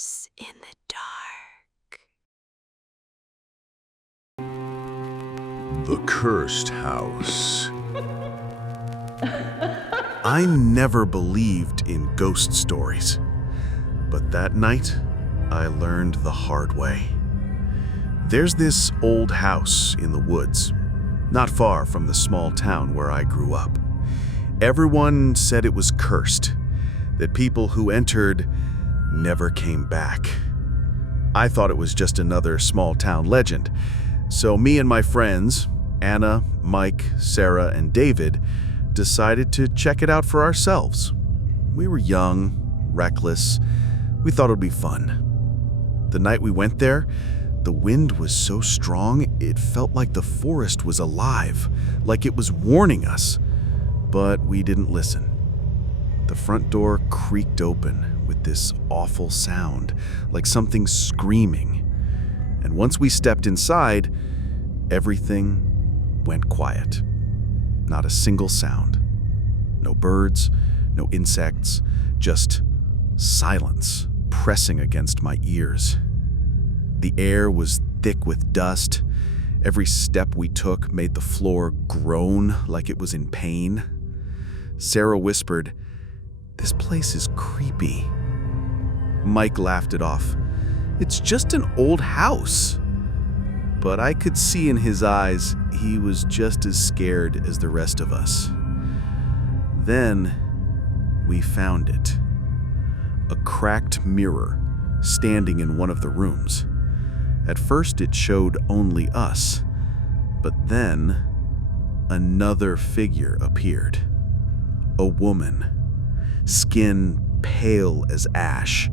house in the dark. The cursed house. I never believed in ghost stories, but that night I learned the hard way. There's this old house in the woods, not far from the small town where I grew up. Everyone said it was cursed, that people who entered never came back. I thought it was just another small town legend, so me and my friends, Anna, Mike, Sarah, and David, decided to check it out for ourselves. We were young, reckless. We thought it would be fun. The night we went there, the wind was so strong it felt like the forest was alive, like it was warning us. But we didn't listen. The front door creaked open with this awful sound, like something screaming. And once we stepped inside, everything went quiet. Not a single sound. No birds, no insects, just silence pressing against my ears. The air was thick with dust. Every step we took made the floor groan like it was in pain. Sarah whispered, "This place is creepy." Mike laughed it off. "It's just an old house." But I could see in his eyes he was just as scared as the rest of us. Then we found it. A cracked mirror standing in one of the rooms. At first it showed only us, but then another figure appeared. A woman, skin pale as ash,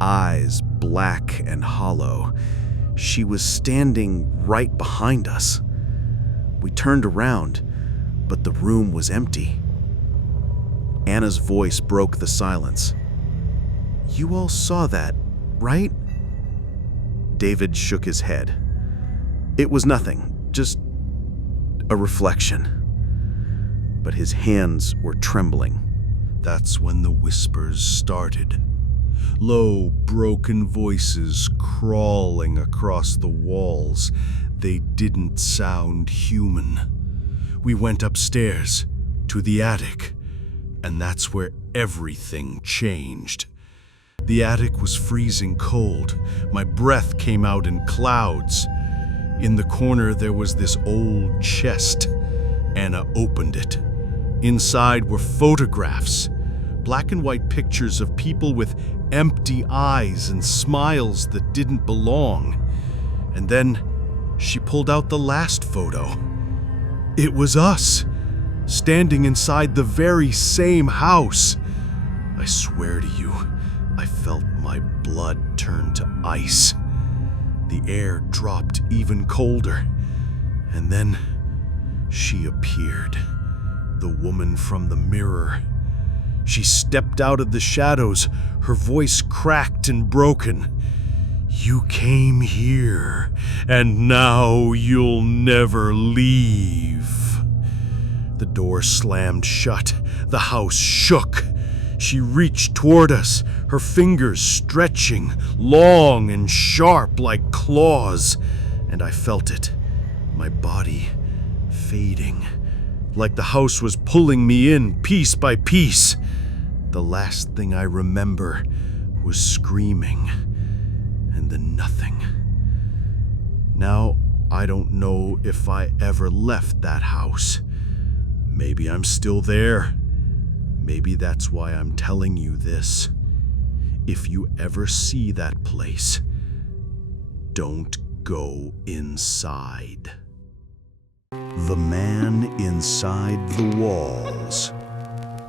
eyes black and hollow. She was standing right behind us. We turned around, but the room was empty. Anna's voice broke the silence. "You all saw that, right?" David shook his head. "It was nothing, just a reflection." But his hands were trembling. That's when the whispers started. Low, broken voices crawling across the walls. They didn't sound human. We went upstairs, to the attic, and that's where everything changed. The attic was freezing cold. My breath came out in clouds. In the corner there was this old chest. Anna opened it. Inside were photographs, black and white pictures of people with empty eyes and smiles that didn't belong. And then she pulled out the last photo. It was us, standing inside the very same house. I swear to you, I felt my blood turn to ice. The air dropped even colder. And then she appeared, the woman from the mirror. She stepped out of the shadows, her voice cracked and broken. "You came here, and now you'll never leave." The door slammed shut. The house shook. She reached toward us, her fingers stretching, long and sharp like claws, and I felt it, my body fading, like the house was pulling me in piece by piece. The last thing I remember was screaming, and then nothing. Now, I don't know if I ever left that house. Maybe I'm still there. Maybe that's why I'm telling you this. If you ever see that place, don't go inside. The man inside the walls.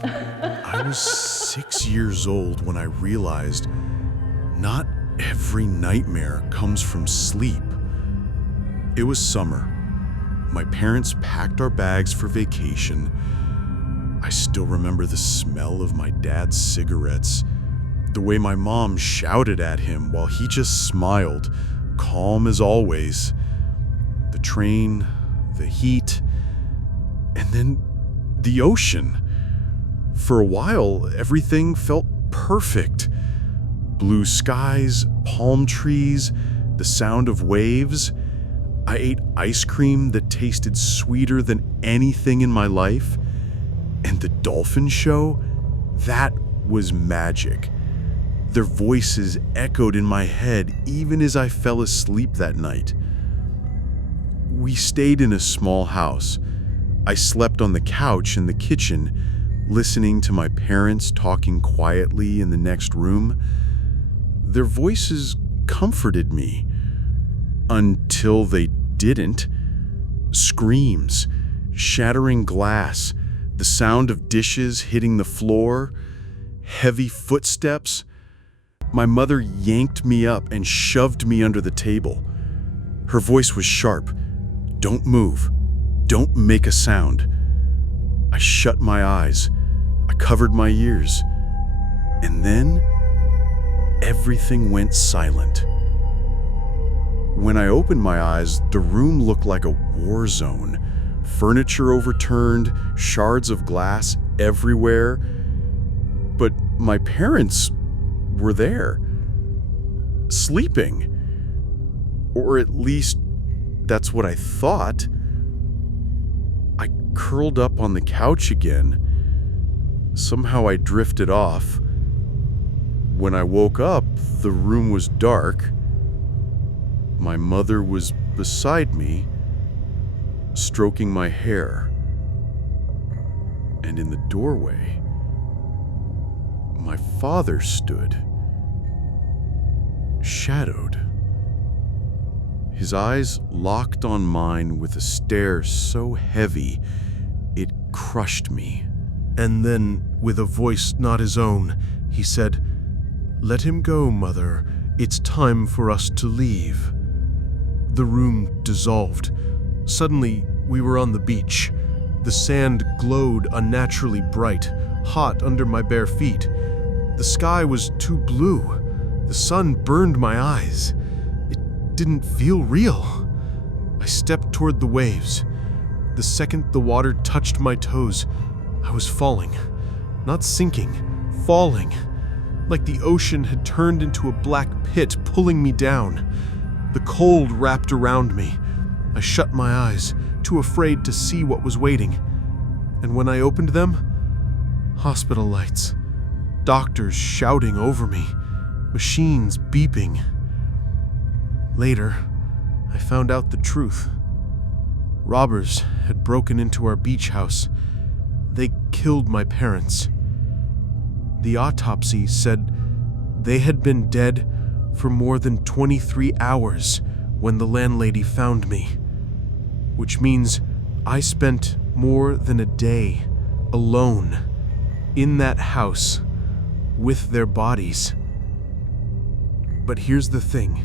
I was 6 years old when I realized not every nightmare comes from sleep. It was summer. My parents packed our bags for vacation. I still remember the smell of my dad's cigarettes, the way my mom shouted at him while he just smiled, calm as always. The train, the heat, and then the ocean. For a while, everything felt perfect. Blue skies, palm trees, the sound of waves. I ate ice cream that tasted sweeter than anything in my life. And the dolphin show, that was magic. Their voices echoed in my head even as I fell asleep that night. We stayed in a small house. I slept on the couch in the kitchen, listening to my parents talking quietly in the next room. Their voices comforted me until they didn't. Screams, shattering glass, the sound of dishes hitting the floor, heavy footsteps. My mother yanked me up and shoved me under the table. Her voice was sharp. "Don't move. Don't make a sound." I shut my eyes. I covered my ears. And then everything went silent. When I opened my eyes, the room looked like a war zone. Furniture overturned, shards of glass everywhere. But my parents were there, sleeping. Or at least that's what I thought. I curled up on the couch again. Somehow I drifted off. When I woke up, the room was dark. My mother was beside me, stroking my hair. And in the doorway, my father stood, shadowed. His eyes locked on mine with a stare so heavy, it crushed me. And then, with a voice not his own, he said, "Let him go, Mother. It's time for us to leave." The room dissolved. Suddenly, we were on the beach. The sand glowed unnaturally bright, hot under my bare feet. The sky was too blue. The sun burned my eyes. It didn't feel real. I stepped toward the waves. The second the water touched my toes, I was falling. Not sinking, falling. Like the ocean had turned into a black pit, pulling me down. The cold wrapped around me. I shut my eyes, too afraid to see what was waiting. And when I opened them, hospital lights, doctors shouting over me, machines beeping. Later, I found out the truth. Robbers had broken into our beach house. They killed my parents. The autopsy said they had been dead for more than 23 hours when the landlady found me, which means I spent more than a day alone in that house with their bodies. But here's the thing.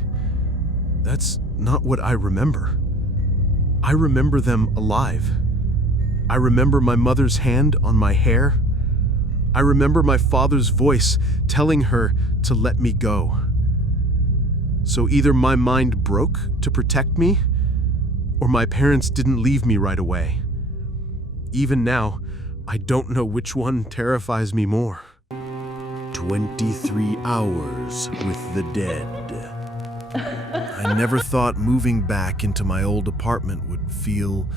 That's not what I remember. I remember them alive. I remember my mother's hand on my hair. I remember my father's voice telling her to let me go. So either my mind broke to protect me, or my parents didn't leave me right away. Even now, I don't know which one terrifies me more. 23 hours with the dead. I never thought moving back into my old apartment would feel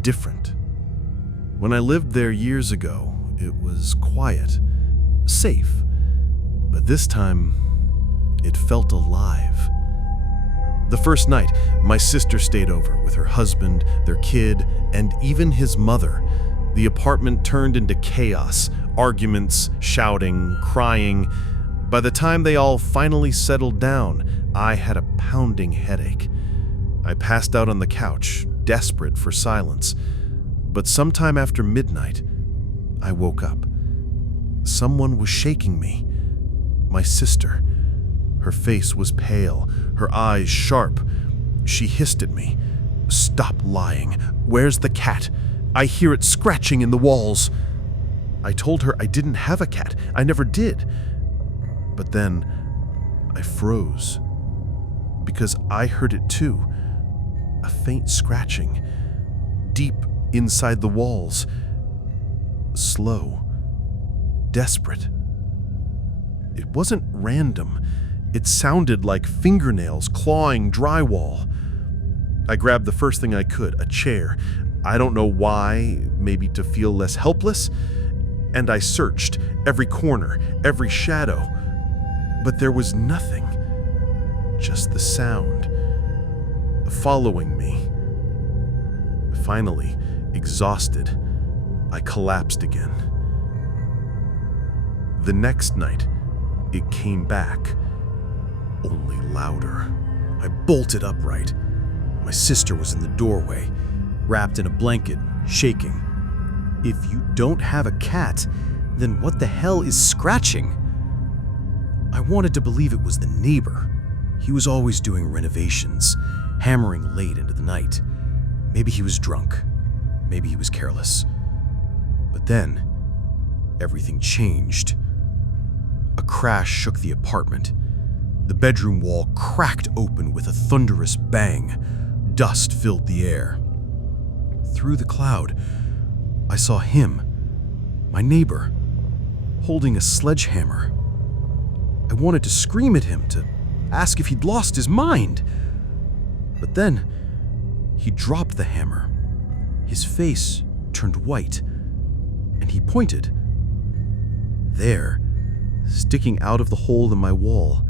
different. When I lived there years ago, it was quiet, safe, but this time, it felt alive. The first night, my sister stayed over with her husband, their kid, and even his mother. The apartment turned into chaos, arguments, shouting, crying. By the time they all finally settled down, I had a pounding headache. I passed out on the couch, desperate for silence. But sometime after midnight, I woke up. Someone was shaking me. My sister. Her face was pale, her eyes sharp. She hissed at me. "Stop lying. Where's the cat? I hear it scratching in the walls." I told her I didn't have a cat. I never did. But then I froze. Because I heard it too. A faint scratching. Deep inside the walls. Slow. Desperate. It wasn't random. It sounded like fingernails clawing drywall. I grabbed the first thing I could, a chair. I don't know why, maybe to feel less helpless. And I searched every corner, every shadow. But there was nothing. Just the sound. Following me. Finally, exhausted, I collapsed again. The next night, it came back, only louder. I bolted upright. My sister was in the doorway, wrapped in a blanket, shaking. If you don't have a cat, then what the hell is scratching? I wanted to believe it was the neighbor. He was always doing renovations, hammering late into the night. Maybe he was drunk. Maybe he was careless. But then, everything changed. A crash shook the apartment. The bedroom wall cracked open with a thunderous bang. Dust filled the air. Through the cloud, I saw him, my neighbor, holding a sledgehammer. I wanted to scream at him, to ask if he'd lost his mind. But then, he dropped the hammer. His face turned white, and he pointed. There, sticking out of the hole in my wall,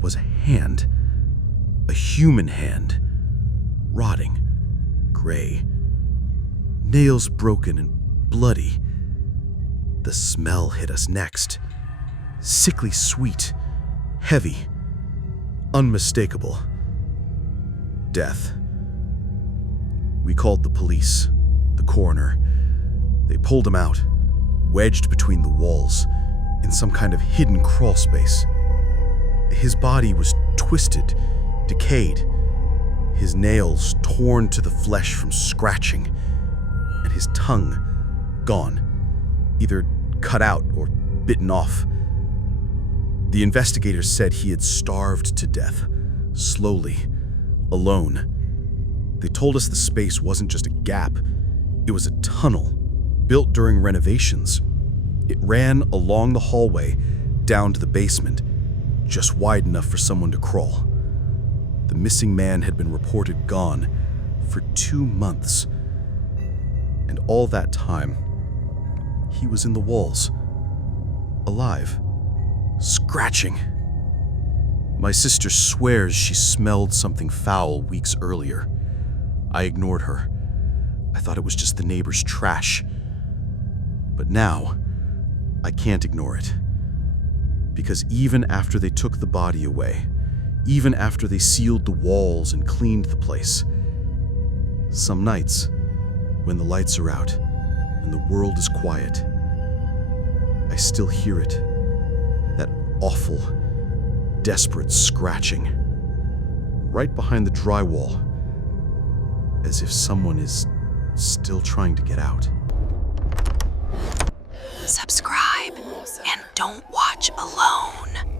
was a hand. A human hand. Rotting. Gray. Nails broken and bloody. The smell hit us next. Sickly sweet. Heavy. Unmistakable. Death. We called the police, the coroner. They pulled him out, wedged between the walls, in some kind of hidden crawl space. His body was twisted, decayed, his nails torn to the flesh from scratching, and his tongue gone, either cut out or bitten off. The investigators said he had starved to death, slowly, alone. They told us the space wasn't just a gap, it was a tunnel, built during renovations. It ran along the hallway, down to the basement, just wide enough for someone to crawl. The missing man had been reported gone for 2 months. And all that time, he was in the walls, alive, scratching. My sister swears she smelled something foul weeks earlier. I ignored her. I thought it was just the neighbor's trash. But now, I can't ignore it. Because even after they took the body away, even after they sealed the walls and cleaned the place, some nights, when the lights are out and the world is quiet, I still hear it. That awful, desperate scratching. Right behind the drywall, as if someone is still trying to get out. Subscribe and don't watch alone.